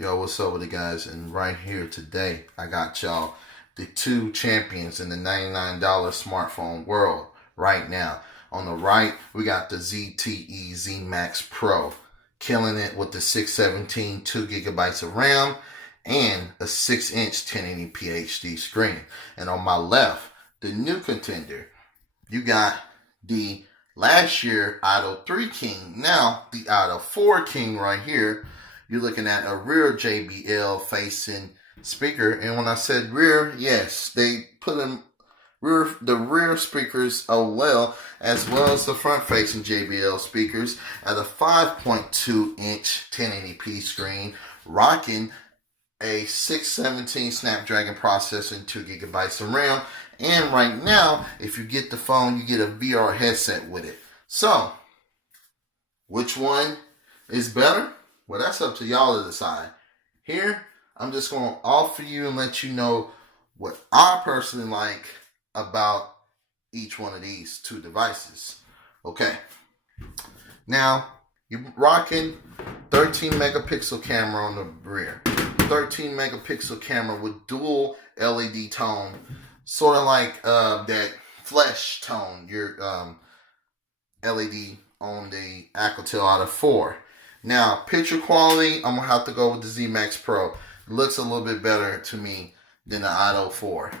Yo, what's up with it, guys? And right here today, I got y'all the two champions in the $99 smartphone world right now. On the right, we got the Zte Zmax Pro, killing it with the 617 2GB of RAM and a 6-inch 1080p HD screen. And on my left, the new contender, you got the last year Idol 3 King, now the Idol 4 King right here. You're looking at a rear JBL facing speaker. And when I said rear, yes, they put in the rear speakers as well as the front facing JBL speakers at a 5.2 inch 1080p screen, rocking a 617 Snapdragon processor and 2GB of RAM. And right now, if you get the phone, you get a VR headset with it. So, which one is better? Well, that's up to y'all to decide. Here, I'm just going to offer you and let you know what I personally like about each one of these two devices. Okay. Now, you're rocking 13 megapixel camera on the rear. 13 megapixel camera with dual LED tone. Sort of like that flesh tone, your LED on the Alcatel Idol 4. Now, picture quality, I'm going to have to go with the Zmax Pro. It looks a little bit better to me than the Idol 4.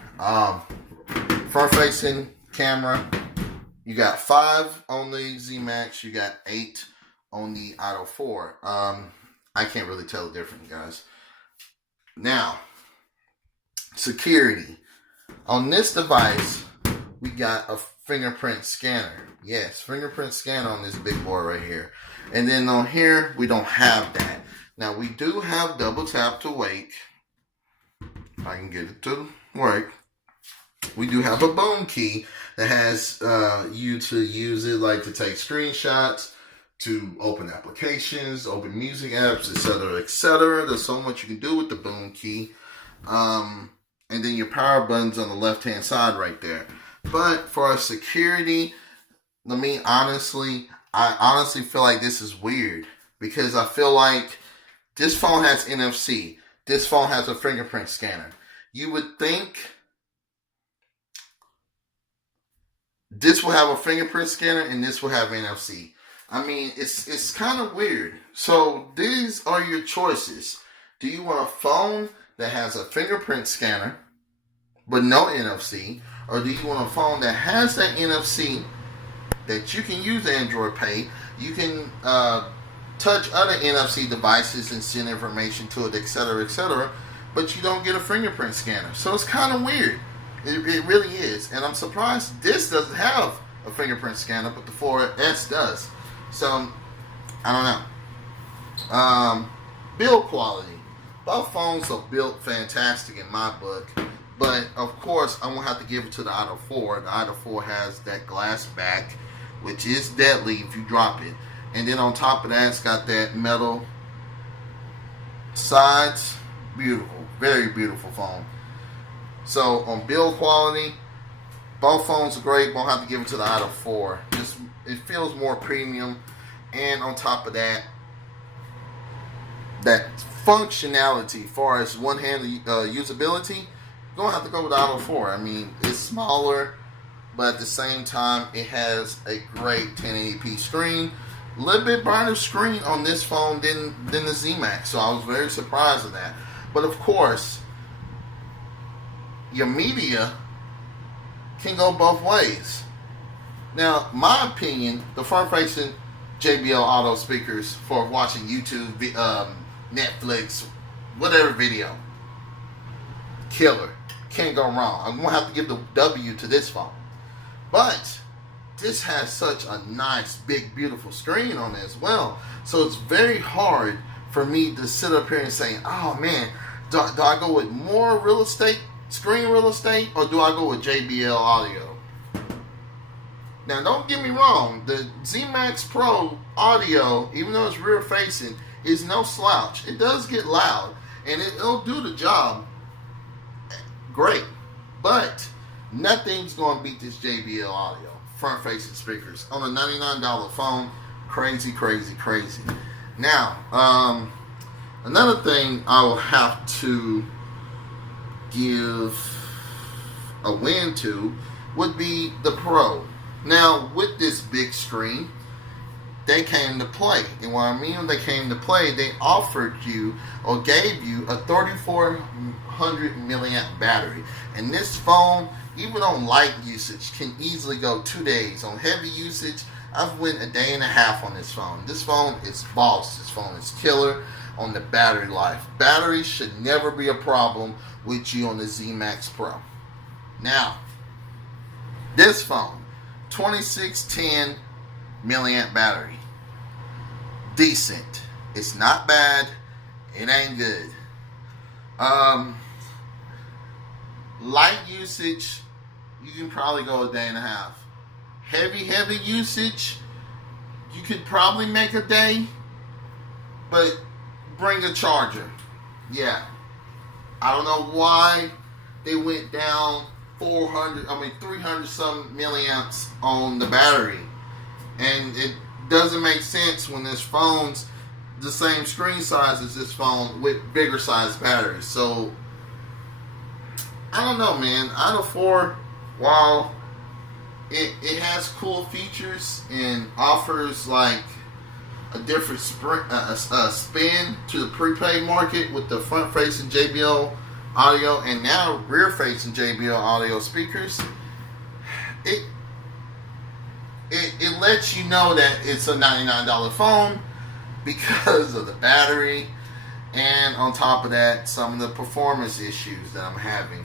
Front-facing camera, you got 5 on the Zmax, you got 8 on the Idol 4. I can't really tell the difference, guys. Now, security. On this device, we got a fingerprint scanner. Yes, fingerprint scanner on this big boy right here. And then on here, we don't have that. Now, we do have double tap to wake. If I can get it to work. We do have a boom key that has you to use it, like to take screenshots, to open applications, open music apps, etc., etc. There's so much you can do with the boom key. And then your power button's on the left-hand side right there. But for our security, I honestly feel like this is weird, because I feel like this phone has NFC. This phone has a fingerprint scanner. You would think this will have a fingerprint scanner and this will have NFC. I mean, it's kind of weird. So these are your choices. Do you want a phone that has a fingerprint scanner but no NFC? Or do you want a phone that has that NFC that you can use Android Pay? You can touch other NFC devices and send information to it, etc., etc., but you don't get a fingerprint scanner. So it's kind of weird. It really is. And I'm surprised this doesn't have a fingerprint scanner, but the 4S does. So, I don't know. Build quality. Both phones are built fantastic in my book. But, of course, I'm going to have to give it to the Idol 4. The Idol 4 has that glass back, which is deadly if you drop it. And then on top of that, it's got that metal sides. Beautiful. Very beautiful phone. So, on build quality, both phones are great. But I'm going to have to give it to the Idol 4. It feels more premium. And on top of that, that functionality as far as one-handed usability, you're going to have to go with the Idol 4. I mean, it's smaller, but at the same time, it has a great 1080p screen. A little bit brighter screen on this phone than the Zmax, so I was very surprised at that. But of course, your media can go both ways. Now, my opinion, the front-facing JBL auto speakers for watching YouTube, Netflix, whatever video, killer. Can't go wrong. I'm going to have to give the W to this phone. But this has such a nice, big, beautiful screen on it as well. So it's very hard for me to sit up here and say, oh man, do I go with more real estate, screen real estate, or do I go with JBL audio? Now, don't get me wrong. The Zmax Pro audio, even though it's rear facing, is no slouch. It does get loud, and it'll do the job great, but nothing's going to beat this JBL audio front facing speakers on a $99 phone. Crazy. Now, Another thing I will have to give a win to would be the Pro. Now, with this big screen, they came to play. And what I mean when they came to play, they offered you or gave you a 3400 milliamp battery. And this phone, even on light usage, can easily go 2 days. On heavy usage, I've went a day and a half on this phone. This phone is boss. This phone is killer on the battery life. Battery should never be a problem with you on the Zte Zmax Pro. Now, this phone, 2610 milliamp battery. Decent. It's not bad. It ain't good. Light usage, you can probably go a day and a half. Heavy usage, you could probably make a day, but bring a charger. Yeah. I don't know why they went down 300 some milliamps on the battery. And it doesn't make sense when this phone's the same screen size as this phone with bigger size batteries. So, I don't know, man. Out of 4, while it has cool features and offers like a different spin to the prepaid market with the front-facing JBL audio and now rear-facing JBL audio speakers, it lets you know that it's a $99 phone because of the battery, and on top of that, some of the performance issues that I'm having.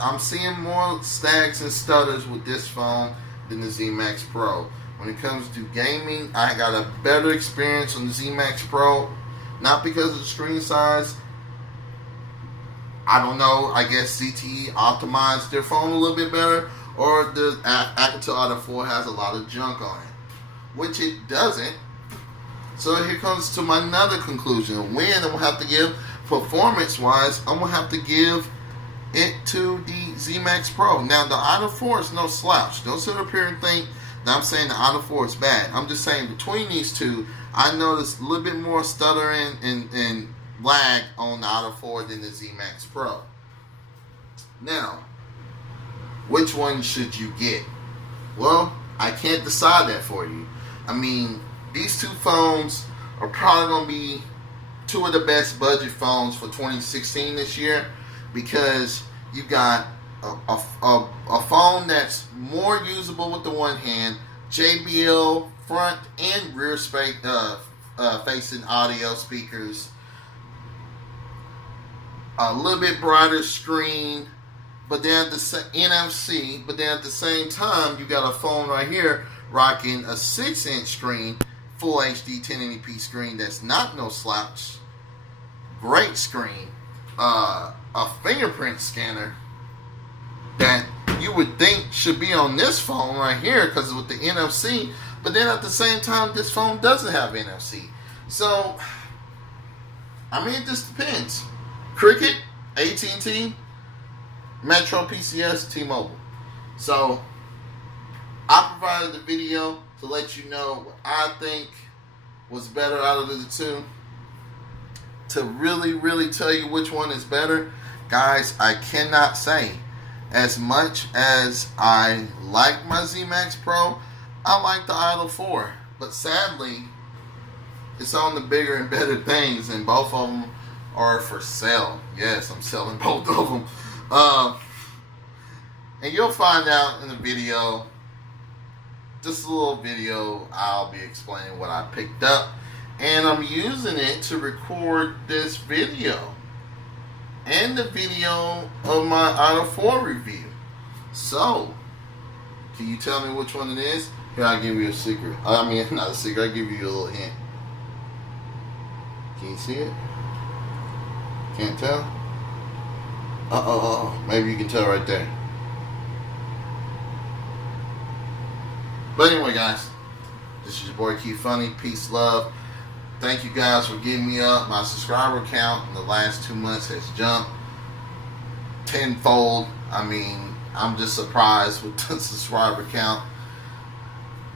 I'm seeing more snags and stutters with this phone than the Zte Zmax Pro. When it comes to gaming, I got a better experience on the Zte Zmax Pro, not because of the screen size. I don't know, I guess ZTE optimized their phone a little bit better, or the Alcatel Auto 4 has a lot of junk on it, which it doesn't. So here comes to my another conclusion. When I'm going to have to give, performance-wise, I'm going to have to give it to the Zte Zmax Pro. Now, the Auto 4 is no slouch. Don't sit up here and think that I'm saying the Auto 4 is bad. I'm just saying between these two, I noticed a little bit more stuttering and lag on the Auto 4 than the Zte Zmax Pro. Now, which one should you get? Well, I can't decide that for you. I mean, these two phones are probably going to be two of the best budget phones for 2016 this year, because you got a phone that's more usable with the one hand, JBL front and rear facing audio speakers, a little bit brighter screen, but then at the NFC, but then at the same time, you got a phone right here rocking a 6-inch screen, full HD 1080p screen that's not no slouch, great screen, a fingerprint scanner that you would think should be on this phone right here because with the NFC, but then at the same time, this phone doesn't have NFC. So, I mean, it just depends. Cricket, AT&T, Metro, PCS, T-Mobile. So, I provided the video to let you know what I think was better out of the two. To really tell you which one is better, guys, I cannot say. As much as I like my Zte Zmax Pro, I like the Auto 4. But sadly, it's on the bigger and better things, and both of them are for sale. Yes, I'm selling both of them. And you'll find out in the video, just a little video, I'll be explaining what I picked up. And I'm using it to record this video and the video of my Auto 4 review. So, can you tell me which one it is? Here, I'll give you a secret. I mean, not a secret, I'll give you a little hint. Can you see it? Can't tell? Maybe you can tell right there. But anyway, guys, this is your boy Keith Funny. Peace, love. Thank you guys for getting me up. My subscriber count in the last 2 months has jumped tenfold. I mean, I'm just surprised with the subscriber count.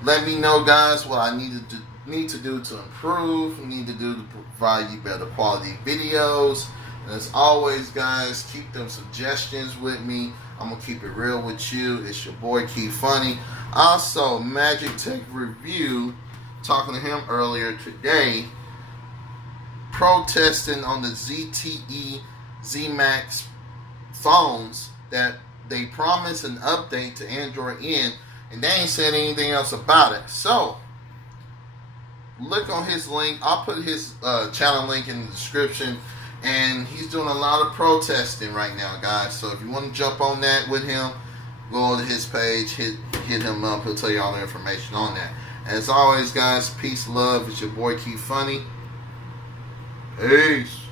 Let me know, guys, what I need to need to do to improve, need to do to provide you better quality videos. And as always, guys, keep them suggestions with me. I'm going to keep it real with you. It's your boy, Key Funny. Also, Magic Tech Review, talking to him earlier today, protesting on the Zte Zmax phones that they promised an update to Android N, and they ain't said anything else about it. So, look on his link. I'll put his channel link in the description. And he's doing a lot of protesting right now, guys. So if you want to jump on that with him, go to his page, hit him up. He'll tell you all the information on that. As always, guys, peace, love. It's your boy, Key Funny. Peace.